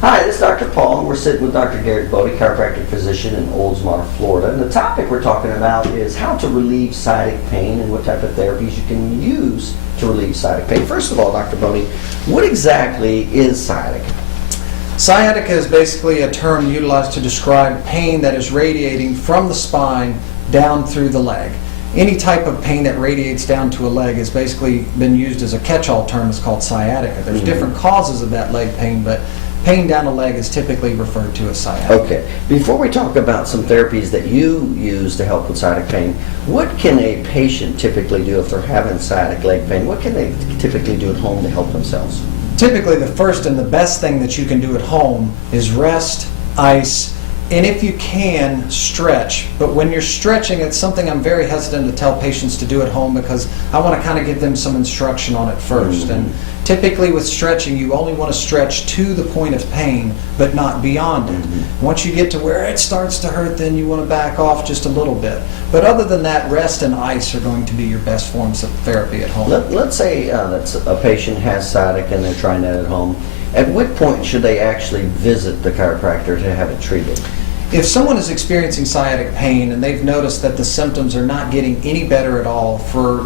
Hi, this is Dr. Paul, and we're sitting with Dr. Garrett, Bode, chiropractic physician in Oldsmar, Florida. And the topic we're talking about is how to relieve sciatic pain and what type of therapies you can use to relieve sciatic pain. First of all, Dr. Bode, what exactly is sciatica? Sciatica is basically a term utilized to describe pain that is radiating from the spine down through the leg. Any type of pain that radiates down to a leg has basically been used as a catch-all term. It's called sciatica. There's different causes of that leg pain, but pain down a leg is typically referred to as sciatica. Okay. Before we talk about some therapies that you use to help with sciatic pain, what can a patient typically do if they're having sciatic leg pain? What can they typically do at home to help themselves? Typically, the first and the best thing that you can do at home is rest, ice, and if you can, stretch. But when you're stretching, it's something I'm very hesitant to tell patients to do at home because I want to kind of give them some instruction on it first. And typically with stretching, you only want to stretch to the point of pain, but not beyond it. Once you get to where it starts to hurt, then you want to back off just a little bit. But other than that, rest and ice are going to be your best forms of therapy at home. Let's say that a patient has sciatica and they're trying that at home. At what point should they actually visit the chiropractor to have it treated? If someone is experiencing sciatic pain and they've noticed that the symptoms are not getting any better at all for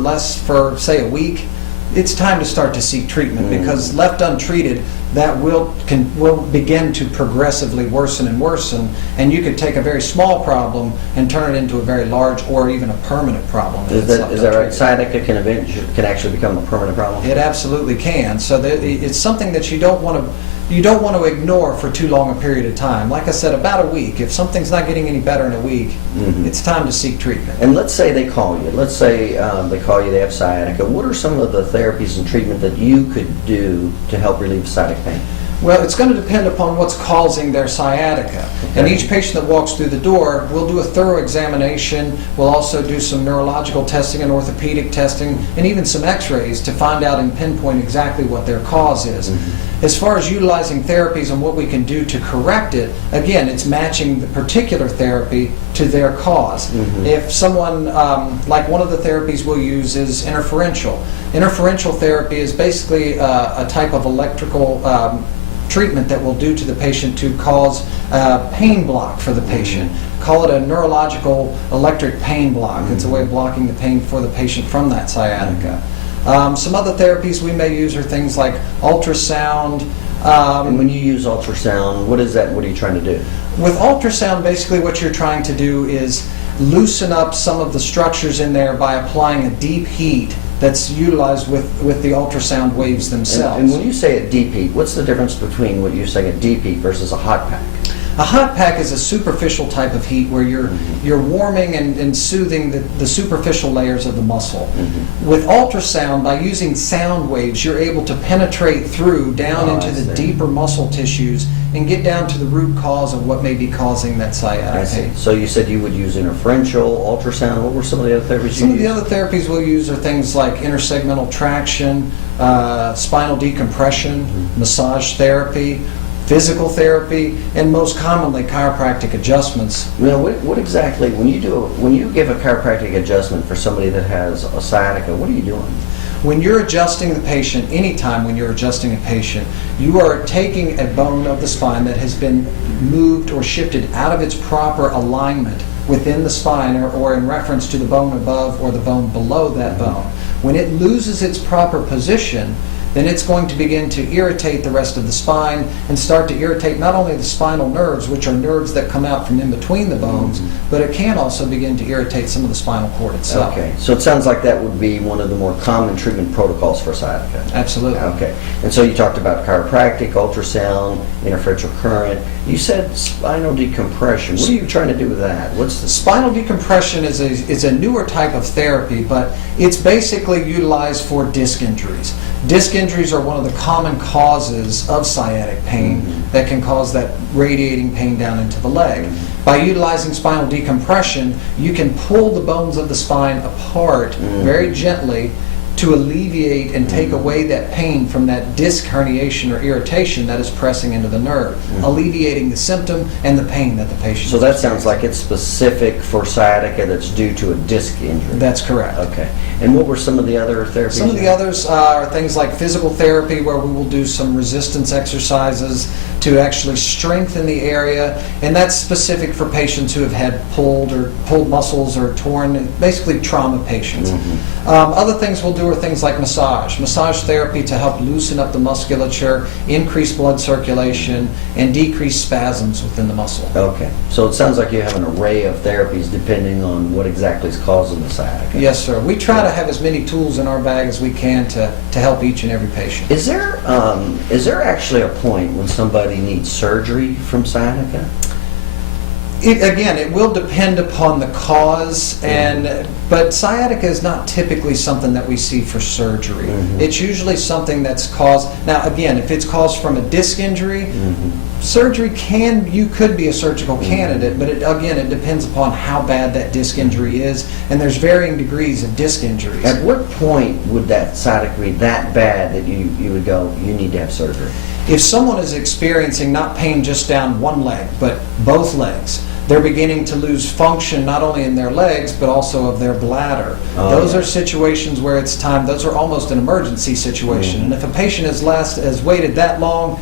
say a week, it's time to start to seek treatment because left untreated, that will begin to progressively worsen and worsen, and you could take a very small problem and turn it into a very large or even a permanent problem. Is that right? Sciatica can actually become a permanent problem? It absolutely can. So it's something that you don't want to ignore for too long a period of time. Like I said, about a week. If something's not getting any better in a week, it's time to seek treatment. And let's say they call you. Let's say they call you, they have sciatica. What are some of the therapies and treatment that you could do to help relieve sciatic pain? Well, it's going to depend upon what's causing their sciatica. Okay. And each patient that walks through the door, we'll do a thorough examination. We'll also do some neurological testing and orthopedic testing and even some x-rays to find out and pinpoint exactly what their cause is. As far as utilizing therapies and what we can do to correct it, again, it's matching the particular therapy to their cause. If someone, like one of the therapies we'll use is interferential. Interferential therapy is basically a type of electrical treatment that we'll do to the patient to cause pain block for the patient. Call it a neurological electric pain block. It's a way of blocking the pain for the patient from that sciatica. Some other therapies we may use are things like ultrasound. And when you use ultrasound, what is that? What are you trying to do? With ultrasound, basically what you're trying to do is loosen up some of the structures in there by applying a deep heat that's utilized with the ultrasound waves themselves. And when you say a deep heat, what's the difference between what you're saying a deep heat versus a hot pack? A hot pack is a superficial type of heat where you're warming and soothing the superficial layers of the muscle. With ultrasound, by using sound waves, you're able to penetrate through down into the deeper muscle tissues and get down to the root cause of what may be causing that sciatic pain. So you said you would use interferential, ultrasound. What were some of the other therapies you used? Some of the other therapies we'll use are things like intersegmental traction, spinal decompression, massage therapy, physical therapy, and most commonly chiropractic adjustments. Now, what exactly, when you give a chiropractic adjustment for somebody that has a sciatica, what are you doing? When you're adjusting the patient, anytime when you're adjusting a patient, you are taking a bone of the spine that has been moved or shifted out of its proper alignment within the spine or in reference to the bone above or the bone below that bone. When it loses its proper position, then it's going to begin to irritate the rest of the spine and start to irritate not only the spinal nerves, which are nerves that come out from in between the bones, but it can also begin to irritate some of the spinal cord itself. Okay, so it sounds like that would be one of the more common treatment protocols for sciatica. Absolutely. Okay, and so you talked about chiropractic, ultrasound, interferential current. You said spinal decompression. What are you trying to do with that? What's the spinal decompression is a newer type of therapy, but it's basically utilized for disc injuries. Disc injuries are one of the common causes of sciatic pain that can cause that radiating pain down into the leg. By utilizing spinal decompression, you can pull the bones of the spine apart very gently to alleviate and take away that pain from that disc herniation or irritation that is pressing into the nerve, alleviating the symptom and the pain that the patient So is that sounds experiencing. like it's specific for sciatica that's due to a disc injury. That's correct. Okay. And what were some of the other therapies? Some of the others are things like physical therapy, where we will do some resistance exercises to actually strengthen the area, and that's specific for patients who have had pulled muscles or torn, basically trauma patients. Other things we'll do are things like massage therapy to help loosen up the musculature, increase blood circulation, and decrease spasms within the muscle. Okay. So it sounds like you have an array of therapies depending on what exactly is causing the sciatica. Yes, sir. We try to have as many tools in our bag as we can to help each and every patient. Is there actually a point when somebody needs surgery from sciatica? It will depend upon the cause, but sciatica is not typically something that we see for surgery. It's usually something that's caused. Now, again, if it's caused from a disc injury, surgery could be a surgical candidate, but it depends upon how bad that disc injury is, and there's varying degrees of disc injuries. At what point would that sciatica be that bad that you would go, you need to have surgery? If someone is experiencing not pain just down one leg, but both legs, they're beginning to lose function not only in their legs, but also of their bladder. Those are situations where it's time, those are almost an emergency situation. And if a patient has waited that long,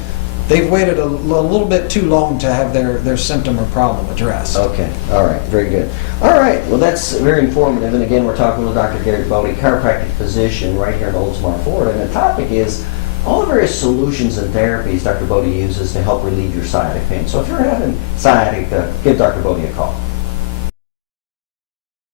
they've waited a little bit too long to have their symptom or problem addressed. Okay, all right, very good. All right, well that's very informative. And again, we're talking with Dr. Garrett Bode, chiropractic physician right here in Oldsmar, Florida. And the topic is all the various solutions and therapies Dr. Bode uses to help relieve your sciatic pain. So if you're having sciatica, give Dr. Bode a call.